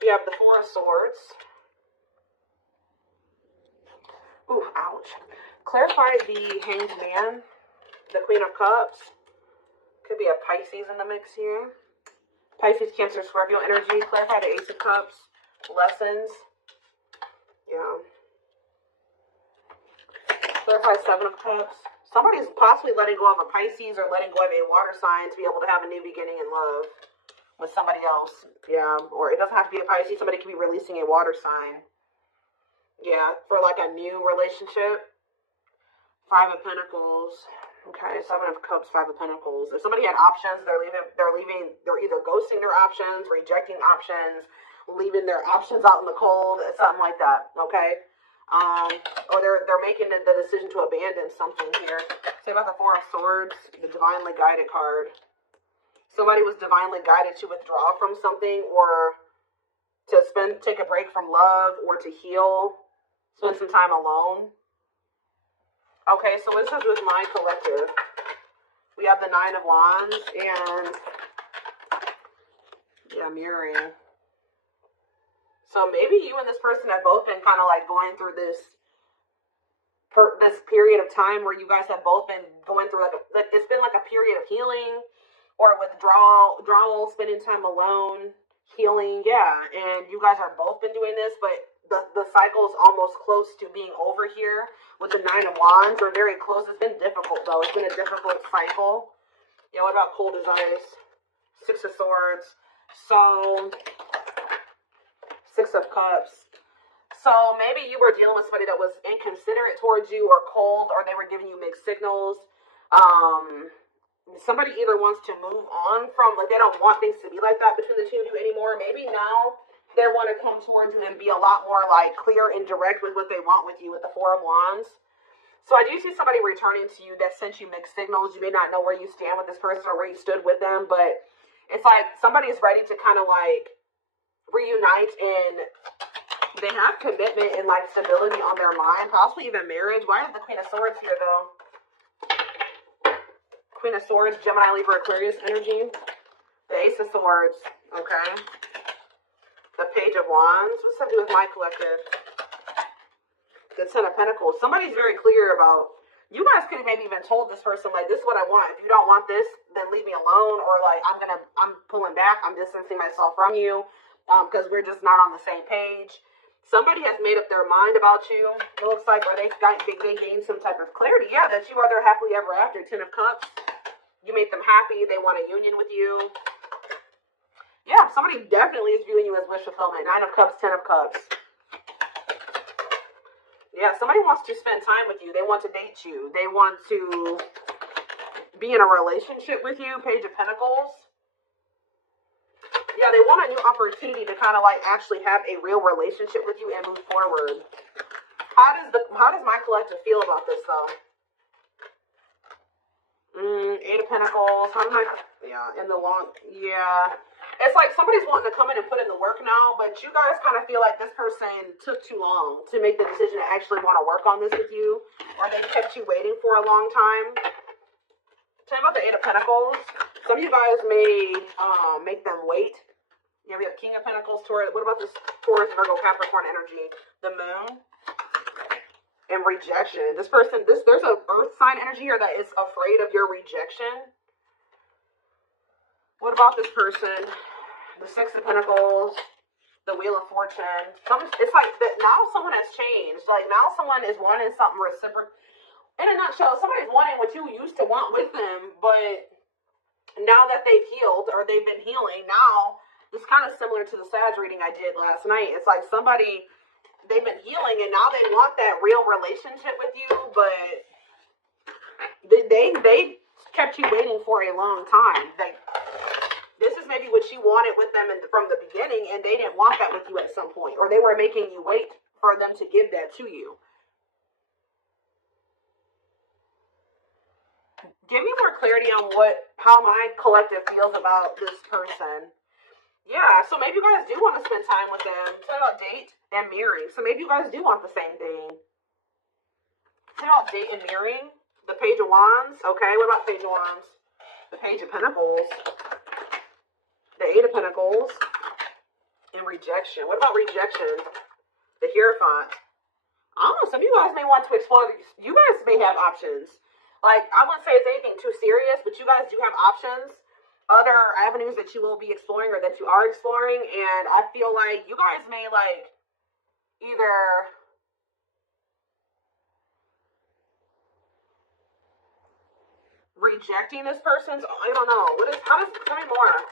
We have the Four of Swords. Ooh, ouch. Clarify the Hanged Man, the Queen of Cups. Could be a Pisces in the mix here. Pisces, Cancer, Scorpio energy. Clarify the Ace of Cups. Lessons. Yeah. Clarify Seven of Cups. Somebody's possibly letting go of a Pisces or letting go of a water sign to be able to have a new beginning in love with somebody else. Yeah. Or it doesn't have to be a Pisces. Somebody could be releasing a water sign. Yeah. For like a new relationship. Five of Pentacles. Okay, Seven of Cups, Five of Pentacles. If somebody had options, they're either ghosting their options, rejecting options, leaving their options out in the cold, something like that, okay? Or they're making the decision to abandon something here. Say about the Four of Swords, the Divinely Guided card. Somebody was divinely guided to withdraw from something or to take a break from love or to heal, spend some time alone. Okay, so what does this do with my collective? We have the Nine of Wands and, yeah, mirroring. So maybe you and this person have both been kind of like going through this period of time where you guys have both been going through like it's been like a period of healing or withdrawal, spending time alone, healing, yeah. And you guys are both been doing this, but the cycle's almost close to being over here with the Nine of Wands. We're very close. It's been difficult, though. It's been a difficult cycle. Yeah, what about cold as ice? Six of Swords. So, Six of Cups. So, maybe you were dealing with somebody that was inconsiderate towards you or cold, or they were giving you mixed signals. Somebody either wants to move on from, like, they don't want things to be like that between the two of you anymore. Maybe now they want to come towards you and be a lot more like clear and direct with what they want with you with the Four of Wands. So I do see somebody returning to you that sent you mixed signals. You may not know where you stand with this person or where you stood with them, but it's like somebody is ready to kind of like reunite and they have commitment and like stability on their mind, possibly even marriage. Why is the Queen of Swords here though? Queen of Swords, Gemini, Libra, Aquarius energy. The Ace of Swords, okay. The Page of Wands. What's that do with my collective? The Ten of Pentacles. Somebody's very clear about, you guys could have maybe even told this person, like, this is what I want. If you don't want this, then leave me alone. Or like, I'm pulling back. I'm distancing myself from you because we're just not on the same page. Somebody has made up their mind about you. It looks like, or they gained some type of clarity. Yeah, that you are their happily ever after. Ten of Cups. You made them happy. They want a union with you. Yeah, somebody definitely is viewing you as wish fulfillment. Nine of Cups, Ten of Cups. Yeah, somebody wants to spend time with you. They want to date you. They want to be in a relationship with you. Page of Pentacles. Yeah, they want a new opportunity to kind of like actually have a real relationship with you and move forward. How does my collective feel about this though? Eight of Pentacles. It's like somebody's wanting to come in and put in the work now, but you guys kind of feel like this person took too long to make the decision to actually want to work on this with you, or they kept you waiting for a long time. Tell me about the Eight of Pentacles. Some of you guys may make them wait. Yeah, we have King of Pentacles, Taurus. What about this Taurus, Virgo, Capricorn energy? The Moon. And rejection. This person, there's a earth sign energy here that is afraid of your rejection. What about this person? The Six of Pentacles, the Wheel of Fortune. It's like that now someone has changed. Like now someone is wanting something reciprocal. In a nutshell, somebody's wanting what you used to want with them, but now that they've healed or they've been healing, now it's kind of similar to the Sag reading I did last night. It's like somebody, they've been healing and now they want that real relationship with you, but they kept you waiting for a long time. This is maybe what you wanted with them from the beginning, and they didn't want that with you at some point, or they were making you wait for them to give that to you. Give me more clarity on how my collective feels about this person. Yeah, so maybe you guys do want to spend time with them. Talk about date and mirroring. So maybe you guys do want the same thing. Talk about date and mirroring. The Page of Wands. Okay, what about Page of Wands? The Page of Pentacles. The Eight of Pentacles. And rejection. What about rejection? The Hierophant. I don't know. Some of you guys may want to explore. You guys may have options. Like, I wouldn't say it's anything too serious, but you guys do have options. Other avenues that you will be exploring or that you are exploring. And I feel like you guys may, like, either rejecting this person's, I don't know. How does, tell me more.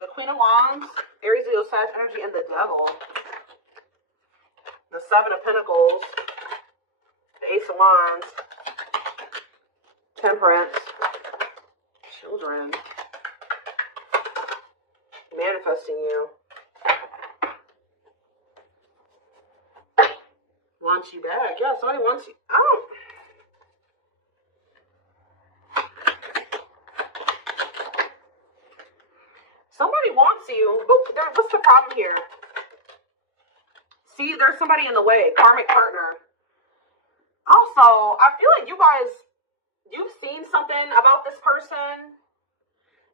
The Queen of Wands, Aries, Leo, Sag energy, and the Devil. The Seven of Pentacles, the Ace of Wands, Temperance, Children, manifesting you, wants you back. Yeah, somebody wants you. I don't. Somebody wants you, but what's the problem here? See, there's somebody in the way. Karmic partner. Also, I feel like you guys, you've seen something about this person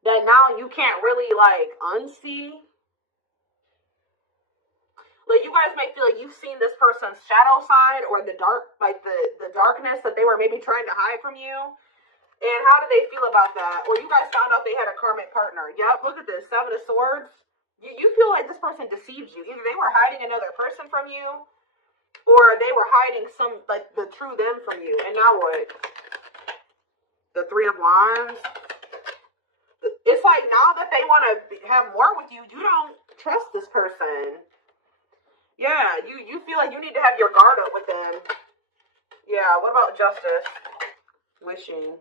that now you can't really, like, unsee. Like, you guys may feel like you've seen this person's shadow side or the dark, like the darkness that they were maybe trying to hide from you. And how do they feel about that? Or you guys found out they had a karmic partner. Yep, look at this. Seven of Swords. You feel like this person deceived you. Either they were hiding another person from you, or they were hiding some, like, the true them from you. And now what? The Three of Wands. It's like now that they want to have more with you, you don't trust this person. Yeah, you feel like you need to have your guard up with them. Yeah, what about Justice? Wishing.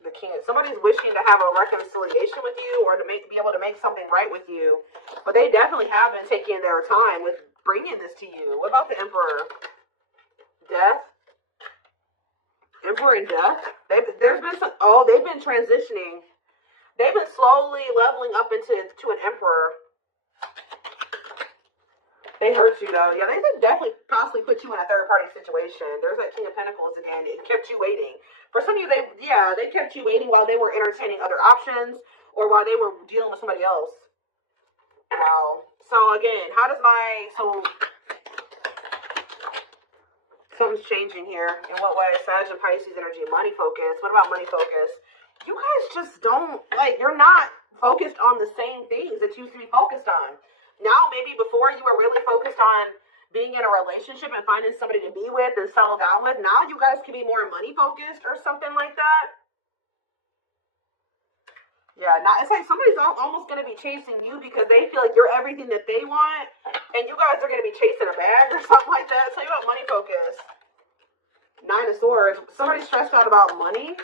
The King. Somebody's wishing to have a reconciliation with you or to be able to make something right with you. But they definitely have been taking their time with bringing this to you. What about the Emperor? Death? Emperor and Death? There's been some, they've been transitioning. They've been slowly leveling up to an Emperor. They hurt you, though. Yeah, they could definitely possibly put you in a third-party situation. There's that King of Pentacles again. It kept you waiting. For some of you, they kept you waiting while they were entertaining other options or while they were dealing with somebody else. Wow. So, again, something's changing here. In what way? Sag and Pisces energy, money focus. What about money focus? You guys just don't, you're not focused on the same things that you used to be focused on. Now, maybe before you were really focused on being in a relationship and finding somebody to be with and settle down with. Now you guys can be more money focused or something like that. Yeah, now it's like somebody's almost going to be chasing you because they feel like you're everything that they want. And you guys are going to be chasing a bag or something like that. Tell you about money focus. Nine of Swords. Somebody's stressed out about money.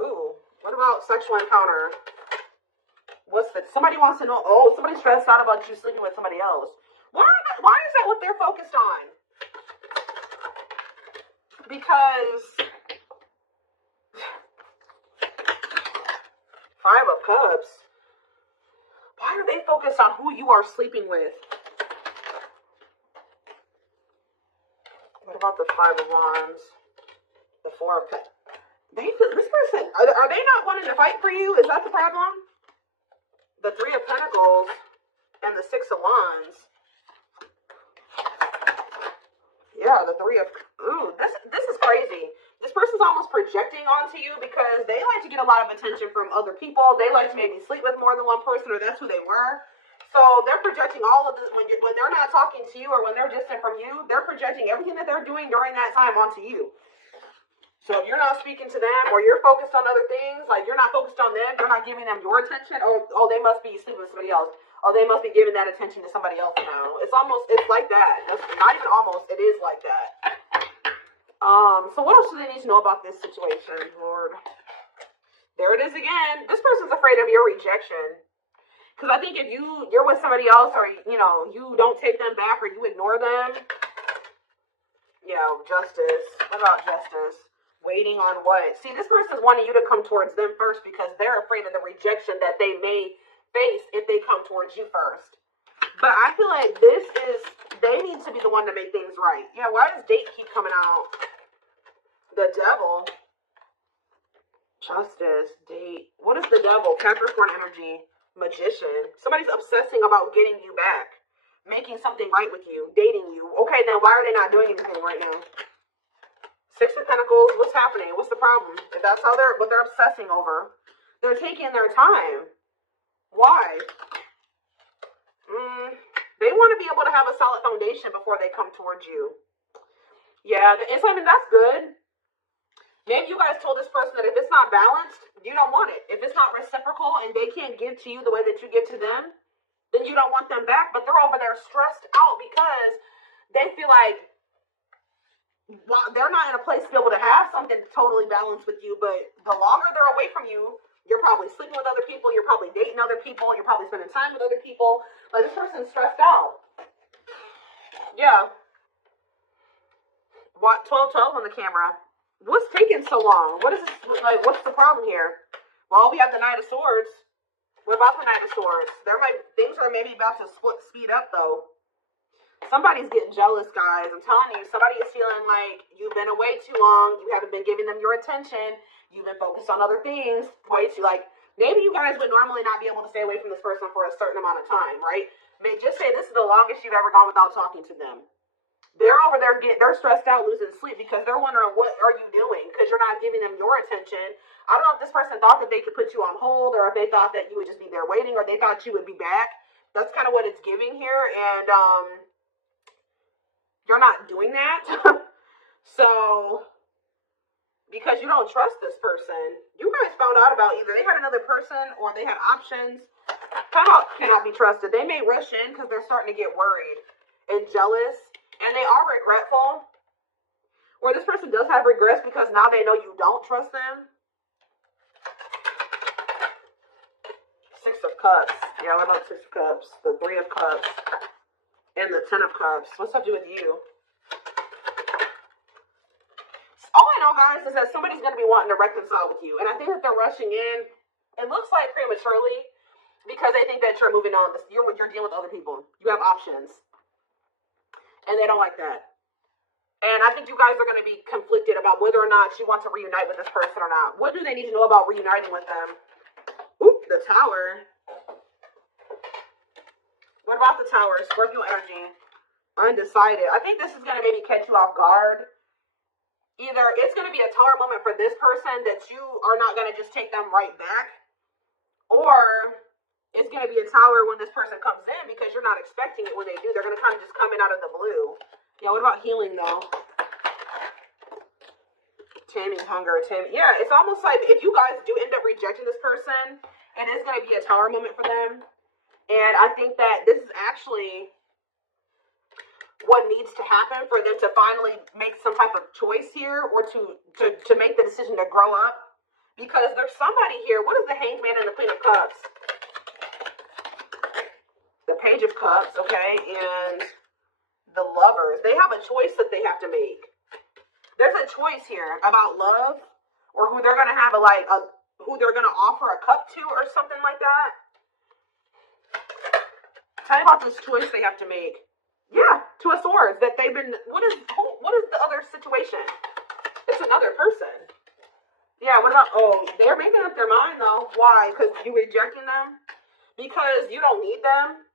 Ooh, what about sexual encounter? Somebody wants to know, somebody's stressed out about you sleeping with somebody else. Why is that what they're focused on? Because Five of Cups. Why are they focused on who you are sleeping with? What about the Five of Wands? The Four of Cups. This person, are they not wanting to fight for you? Is that the problem? The Three of Pentacles and the Six of Wands. Yeah, the Three of... Ooh, this is crazy. This person's almost projecting onto you because they like to get a lot of attention from other people. They like to maybe sleep with more than one person, or that's who they were. So they're projecting all of this when they're not talking to you or when they're distant from you. They're projecting everything that they're doing during that time onto you. So if you're not speaking to them or you're focused on other things, like you're not focused on them, you're not giving them your attention, oh, they must be sleeping with somebody else. Oh, they must be giving that attention to somebody else now. It's like that. It's not even almost, it is like that. So what else do they need to know about this situation, Lord? There it is again. This person's afraid of your rejection. Because I think if you're with somebody else or, you don't take them back or you ignore them. Yeah, Justice. What about Justice? Waiting on what? See, this person's wanting you to come towards them first because they're afraid of the rejection that they may face if they come towards you first. But I feel like they need to be the one to make things right. Yeah, why does date keep coming out? The Devil. Justice, date. What is the Devil? Capricorn energy. Magician. Somebody's obsessing about getting you back, making something right with you, dating you. Okay, then why are they not doing anything right now? Six of Pentacles. What's happening? What's the problem? If that's how what they're obsessing over, they're taking their time. Why? They want to be able to have a solid foundation before they come towards you. Yeah, and so, I mean, that's good. Maybe you guys told this person that if it's not balanced, you don't want it. If it's not reciprocal and they can't give to you the way that you give to them, then you don't want them back. But they're over there stressed out because they feel like they're not in a place to be able to have something totally balanced with you. But the longer they're away from you, you're probably sleeping with other people, you're probably dating other people, you're probably spending time with other people. Like, this person's stressed out. Yeah. What? 12-12 on the camera. What's taking so long? What is this, like, what's the problem here? Well, we have the Knight of Swords. What about the Knight of Swords? Things are maybe about to speed up, though. Somebody's getting jealous, guys. I'm telling you, somebody is feeling like you've been away too long. You haven't been giving them your attention. You've been focused on other things. Maybe you guys would normally not be able to stay away from this person for a certain amount of time, right? Just say this is the longest you've ever gone without talking to them. They're over there, they're stressed out, losing sleep because they're wondering, what are you doing? Because you're not giving them your attention. I don't know if this person thought that they could put you on hold, or if they thought that you would just be there waiting, or they thought you would be back. That's kind of what it's giving here, and you're not doing that. So, because you don't trust this person, you guys found out about either they had another person or they had options. Cannot be trusted. They may rush in because they're starting to get worried and jealous. And they are regretful. Or this person does have regrets because now they know you don't trust them. Six of Cups. Yeah, what about Six of Cups? The Three of Cups. And the Ten of Cups. What's that to do with you? All I know, guys, is that somebody's going to be wanting to reconcile with you. And I think that they're rushing in. It looks like prematurely. Because they think that you're moving on. You're dealing with other people. You have options. And they don't like that. And I think you guys are going to be conflicted about whether or not you want to reunite with this person or not. What do they need to know about reuniting with them? Oop, the Tower. What about the Tower? Scorpio energy. Undecided. I think this is going to maybe catch you off guard. Either it's going to be a Tower moment for this person that you are not going to just take them right back. Or it's going to be a Tower when this person comes in because you're not expecting it when they do. They're going to kind of just come in out of the blue. Yeah, what about healing, though? Taming hunger. Yeah, it's almost like if you guys do end up rejecting this person, it is going to be a Tower moment for them. And I think that this is actually what needs to happen for them to finally make some type of choice here, or to make the decision to grow up. Because there's somebody here. What is the Hanged Man and the Queen of Cups? The Page of Cups, okay, and the Lovers. They have a choice that they have to make. There's a choice here about love, or who they're gonna have who they're gonna offer a cup to, or something like that. Tell me about this choice they have to make. Yeah, Two of Swords. That they've been. What is the other situation? It's another person. Yeah. What about? Oh, they're making up their mind though. Why? Because you rejecting them? Because you don't need them.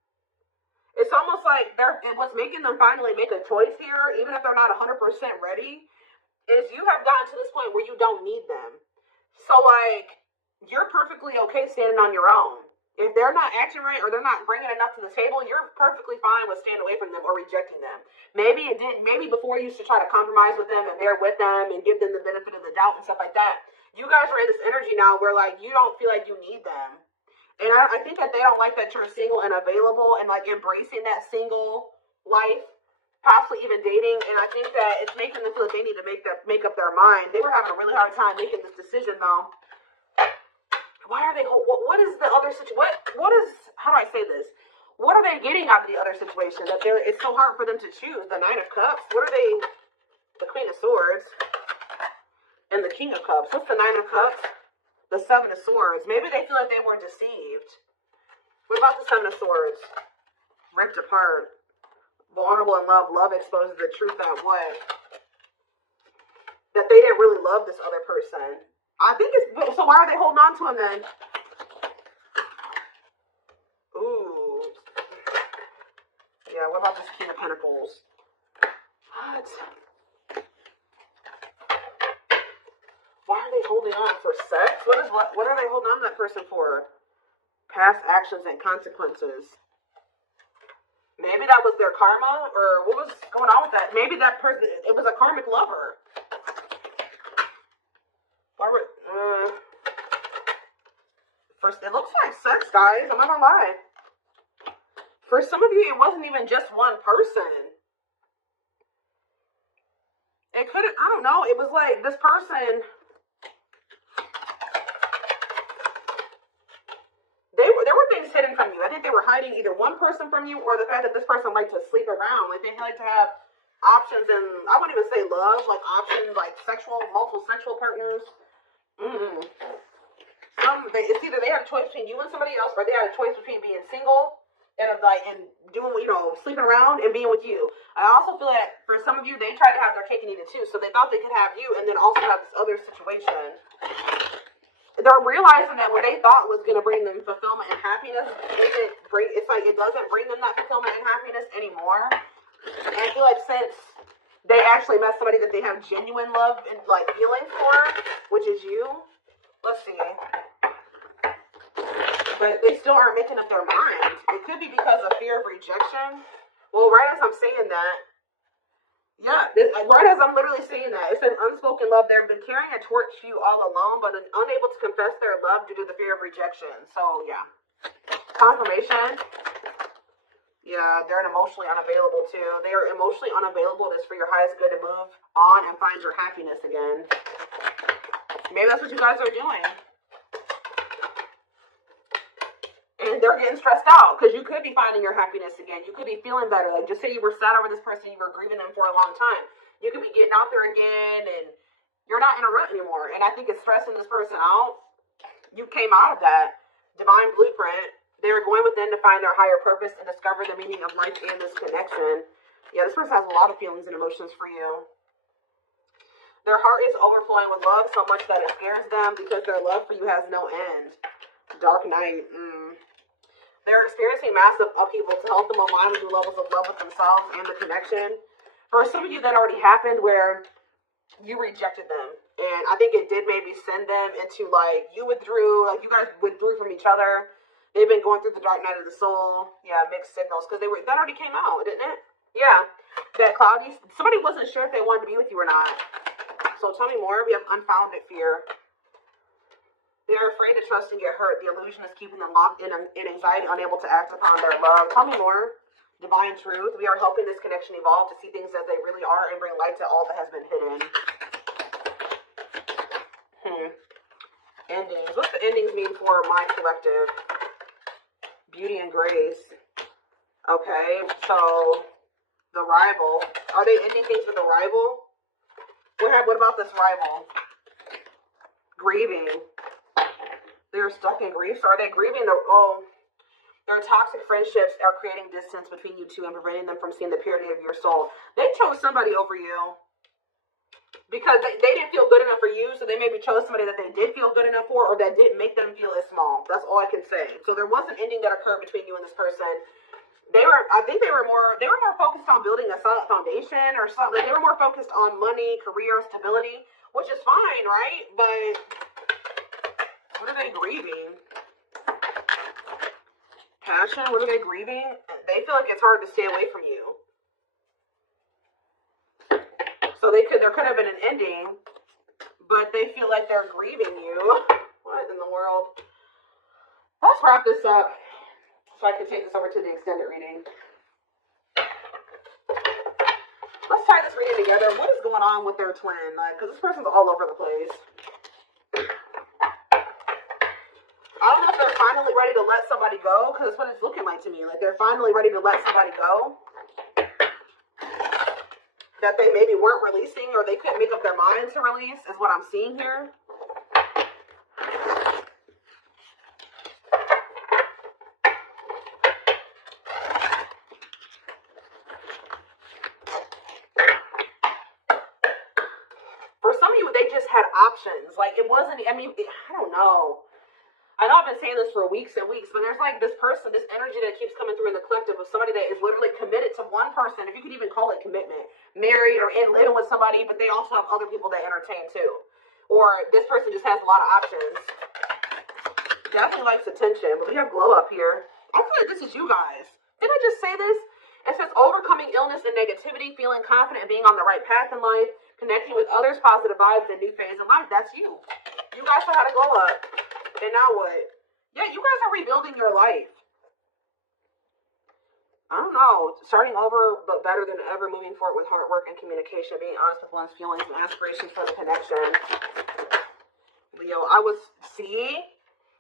It's almost like what's making them finally make a choice here, even if they're not 100% ready, is you have gotten to this point where you don't need them. So, like, you're perfectly okay standing on your own. If they're not acting right or they're not bringing enough to the table, you're perfectly fine with staying away from them or rejecting them. Maybe before you used to try to compromise with them and bear with them and give them the benefit of the doubt and stuff like that. You guys are in this energy now where, like, you don't feel like you need them. And I think that they don't like that you're single and available and, like, embracing that single life, possibly even dating. And I think that it's making them feel like they need to make up their mind. They were having a really hard time making this decision, though. Why are they? What is the other situation? What is? How do I say this? What are they getting out of the other situation? That it's so hard for them to choose. The Knight of Cups. What are they? The Queen of Swords and the King of Cups. What's the Nine of Cups? The Seven of Swords. Maybe they feel like they were deceived. What about the Seven of Swords? Ripped apart. Vulnerable in love. Love exposes the truth that what? That they didn't really love this other person. I think it's... So why are they holding on to him then? about this King of Pentacles? What? Why are they holding on for sex? What are they holding on to that person for? Past actions and consequences. Maybe that was their karma, or what was going on with that? Maybe that person, it was a karmic lover. Why were, first, it looks like sex, guys. I'm not gonna lie. For some of you, it wasn't even just one person. It could have, I don't know. It was like this person, there were things hidden from you. I think they were hiding either one person from you or the fact that this person liked to sleep around. Like they like to have options, and I wouldn't even say love, like options, like multiple sexual partners. It's either they had a choice between you and somebody else, or they had a choice between being single and doing, sleeping around and being with you. I also feel like for some of you, they tried to have their cake and eat it too. So they thought they could have you and then also have this other situation. They're realizing that what they thought was going to bring them fulfillment and happiness it doesn't bring them that fulfillment and happiness anymore. And I feel like since they actually met somebody that they have genuine love and like feelings for, which is you. Let's see. But they still aren't making up their mind. It could be because of fear of rejection. Well, right as I'm saying that, right as I'm literally saying that, it says unspoken love. They've been carrying a torch to you all alone, but unable to confess their love due to the fear of rejection. So, yeah. Confirmation. Yeah, they're emotionally unavailable, too. They are emotionally unavailable. It's for your highest good to move on and find your happiness again. Maybe that's what you guys are doing. And they're getting stressed out because you could be finding your happiness again. You could be feeling better. Like, just say you were sad over this person, you were grieving them for a long time. You could be getting out there again, and you're not in a rut anymore. And I think it's stressing this person out. You came out of that divine blueprint. They're going within to find their higher purpose and discover the meaning of life and this connection. Yeah, this person has a lot of feelings and emotions for you. Their heart is overflowing with love so much that it scares them because their love for you has no end. Dark night. They're experiencing massive upheaval to help them align with new levels of love with themselves and the connection. For some of you, that already happened where you rejected them. And I think it did maybe send them into, like, you guys withdrew from each other. They've been going through the dark night of the soul. Yeah, mixed signals. Because that already came out, didn't it? Yeah. That cloudy, somebody wasn't sure if they wanted to be with you or not. So tell me more. We have unfounded fear. They're afraid to trust and get hurt. The illusion is keeping them locked in anxiety, unable to act upon their love. Tell me more. Divine truth. We are helping this connection evolve to see things as they really are and bring light to all that has been hidden. Endings. What's the endings mean for my collective? Beauty and grace. Okay, so the rival. Are they ending things with a rival? What about this rival? Grieving. They're stuck in grief. So are they grieving their toxic friendships are creating distance between you two and preventing them from seeing the purity of your soul. They chose somebody over you because they didn't feel good enough for you, so they maybe chose somebody that they did feel good enough for, or that didn't make them feel as small. That's all I can say. So there was an ending that occurred between you and this person. I think they were more focused on building a solid foundation or something. They were more focused on money, career, stability, which is fine, right? But what are they grieving? Passion? What are they grieving? They feel like it's hard to stay away from you. So there could have been an ending, but they feel like they're grieving you. What in the world? Let's wrap this up so I can take this over to the extended reading. Let's tie this reading together. What is going on with their twin? Because this person's all over the place. I don't know if they're finally ready to let somebody go, because that's what it's looking like to me. Like they're finally ready to let somebody go that they maybe weren't releasing, or they couldn't make up their mind to release, is what I'm seeing here. For some of you, they just had options. Like it wasn't, I don't know. I know I've been saying this for weeks and weeks, but there's like this person, this energy that keeps coming through in the collective of somebody that is literally committed to one person, if you could even call it commitment, married or in living with somebody, but they also have other people that entertain too. Or this person just has a lot of options. Definitely likes attention, but we have glow up here. I feel like this is you guys. Didn't I just say this? It says overcoming illness and negativity, feeling confident and being on the right path in life, connecting with others, positive vibes, and new phase in life. That's you. You guys know how to glow up. And now what? Yeah, you guys are rebuilding your life. I don't know. Starting over, but better than ever, moving forward with hard work and communication, being honest with one's feelings and aspirations for the connection. Leo, see?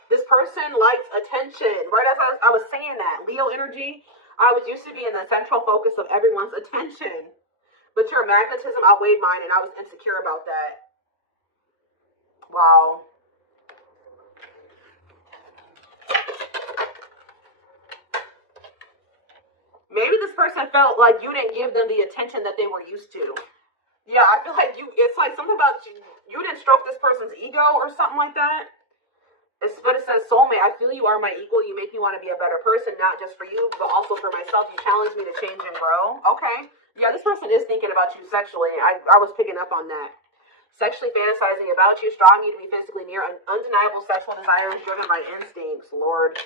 This person likes attention. Right as I was saying that. Leo energy, I was used to be in the central focus of everyone's attention. But your magnetism outweighed mine, and I was insecure about that. Wow. Maybe this person felt like you didn't give them the attention that they were used to. Yeah, I feel like it's like something about you didn't stroke this person's ego or something like that. But it says soulmate. I feel you are my equal. You make me want to be a better person, not just for you, but also for myself. You challenge me to change and grow. Okay. Yeah, this person is thinking about you sexually. I was picking up on that. Sexually fantasizing about you, strong you to be physically near, undeniable sexual desires driven by instincts. Lord.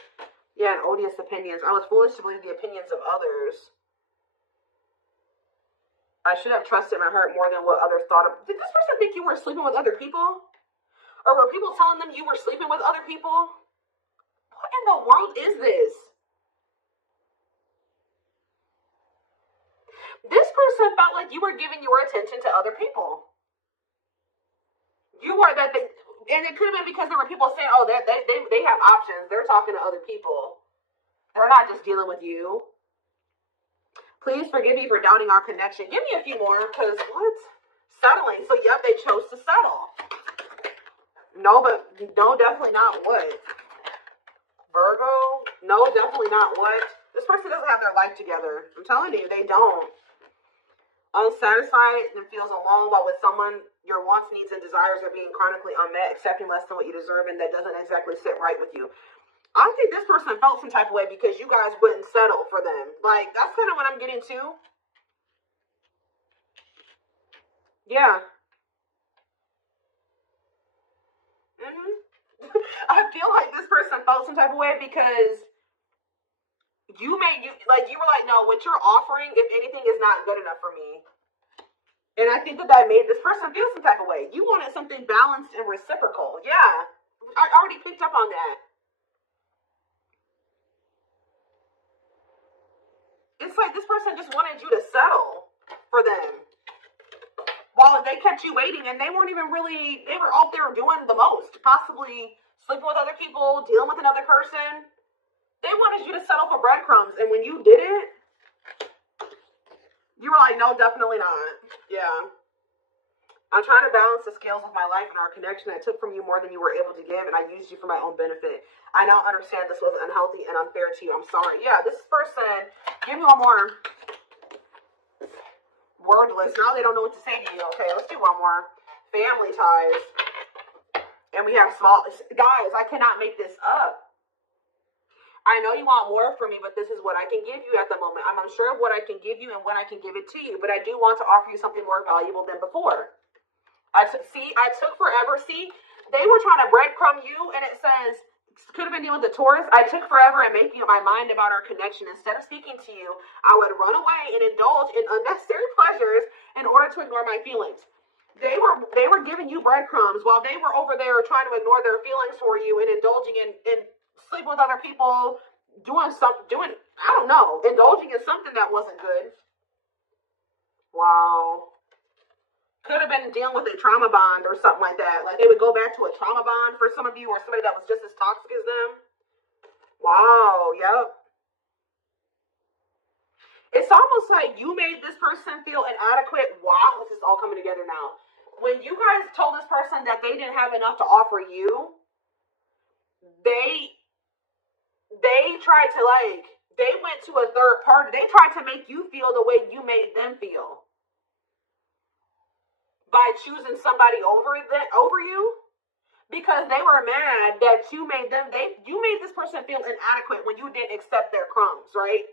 Yeah, and odious opinions. I was foolish to believe the opinions of others. I should have trusted my heart more than what others thought of. Did this person think you were sleeping with other people? Or were people telling them you were sleeping with other people? What in the world is this? This person felt like you were giving your attention to other people. You were that, and it could have been because there were people saying, "Oh, they have options. They're talking to other people. They're not just dealing with you." Please forgive me for doubting our connection. Give me a few more, because what? Settling. So, yep, they chose to settle. No, definitely not what? Virgo? No, definitely not what? This person doesn't have their life together. I'm telling you, they don't. Unsatisfied and feels alone while with someone your wants, needs, and desires are being chronically unmet, accepting less than what you deserve, and that doesn't exactly sit right with you. I think this person felt some type of way because you guys wouldn't settle for them. Like, that's kind of what I'm getting to. Yeah. I feel like this person felt some type of way because you were like, no, what you're offering, if anything, is not good enough for me. And I think that made this person feel some type of way. You wanted something balanced and reciprocal. Yeah. I already picked up on that. It's like this person just wanted you to settle for them. While they kept you waiting, and they weren't even really, they were out there doing the most. Possibly sleeping with other people, dealing with another person. They wanted you to settle for breadcrumbs, and when you did it, you were like, no, definitely not. Yeah. I'm trying to balance the scales of my life and our connection. I took from you more than you were able to give, and I used you for my own benefit. I now understand this was unhealthy and unfair to you. I'm sorry. Yeah, this person, give me one more. Wordless. Now they don't know what to say to you. Okay, let's do one more. Family ties. And we have small... Guys, I cannot make this up. I know you want more from me, but this is what I can give you at the moment. I'm unsure of what I can give you and when I can give it to you, but I do want to offer you something more valuable than before. I took forever. See, they were trying to breadcrumb you, and it says... Could have been dealing with the Taurus. I took forever in making up my mind about our connection. Instead of speaking to you, I would run away and indulge in unnecessary pleasures in order to ignore my feelings. They were giving you breadcrumbs while they were over there trying to ignore their feelings for you and indulging in sleeping with other people, indulging in something that wasn't good. Wow. Could have been dealing with a trauma bond or something like that. Like they would go back to a trauma bond for some of you, or somebody that was just as toxic as them. Wow, yep. It's almost like you made this person feel inadequate. Wow, this is all coming together now. When you guys told this person that they didn't have enough to offer you, they tried to they went to a third party. They tried to make you feel the way you made them feel. By choosing somebody over you, because they were mad that you made this person feel inadequate when you didn't accept their crumbs, right?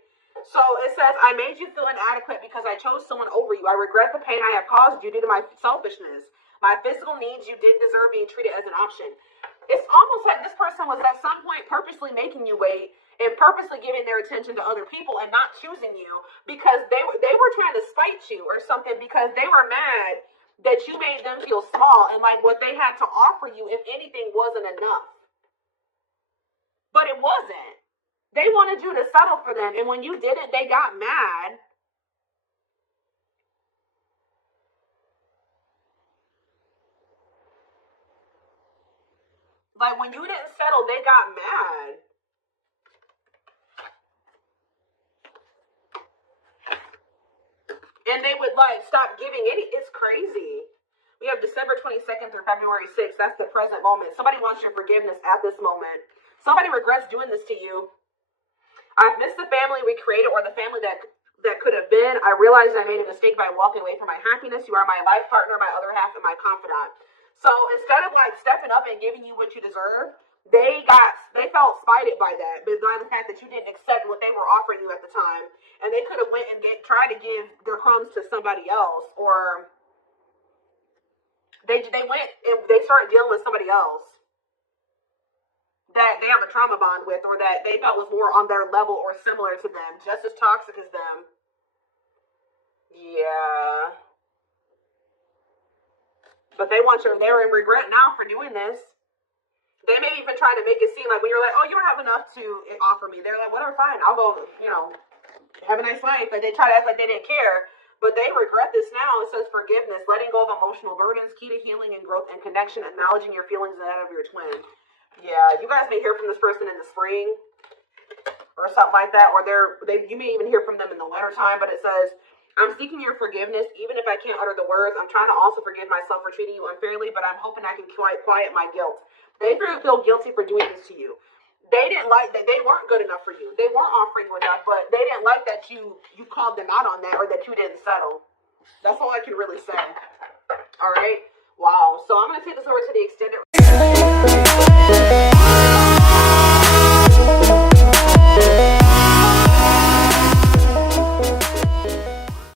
So it says, I made you feel inadequate because I chose someone over you. I regret the pain I have caused you due to my selfishness. My physical needs, you didn't deserve being treated as an option. It's almost like this person was at some point purposely making you wait and purposely giving their attention to other people and not choosing you because they were trying to spite you or something, because they were mad that you made them feel small and like what they had to offer you, if anything, wasn't enough. But it wasn't. They wanted you to settle for them, and when you didn't, they got mad. Like, when you didn't settle, they got mad. And they would, like, stop giving any. It's crazy. We have December 22nd through February 6th. That's the present moment. Somebody wants your forgiveness at this moment. Somebody regrets doing this to you. I've missed the family we created, or the family that could have been. I realized I made a mistake by walking away from my happiness. You are my life partner, my other half, and my confidant. So instead of like stepping up and giving you what you deserve, they felt spited by that, but by the fact that you didn't accept what they were offering you at the time, and they could have went and tried to give their crumbs to somebody else, or they went and they started dealing with somebody else that they have a trauma bond with, or that they felt was more on their level or similar to them, just as toxic as them. Yeah. But they're in regret now for doing this. They may even try to make it seem like when you're like, oh, you don't have enough to offer me. They're like, whatever, fine. I'll go, have a nice life. And they try to act like they didn't care. But they regret this now. It says forgiveness, letting go of emotional burdens, key to healing and growth and connection, acknowledging your feelings and that of your twin. Yeah, you guys may hear from this person in the spring or something like that. Or you may even hear from them in the winter time. But it says, I'm seeking your forgiveness, even if I can't utter the words. I'm trying to also forgive myself for treating you unfairly, but I'm hoping I can quiet my guilt. They feel guilty for doing this to you. They didn't like that. They weren't good enough for you. They weren't offering you enough, but they didn't like that you called them out on that, or that you didn't settle. That's all I can really say. All right. Wow. So I'm going to take this over to the extended.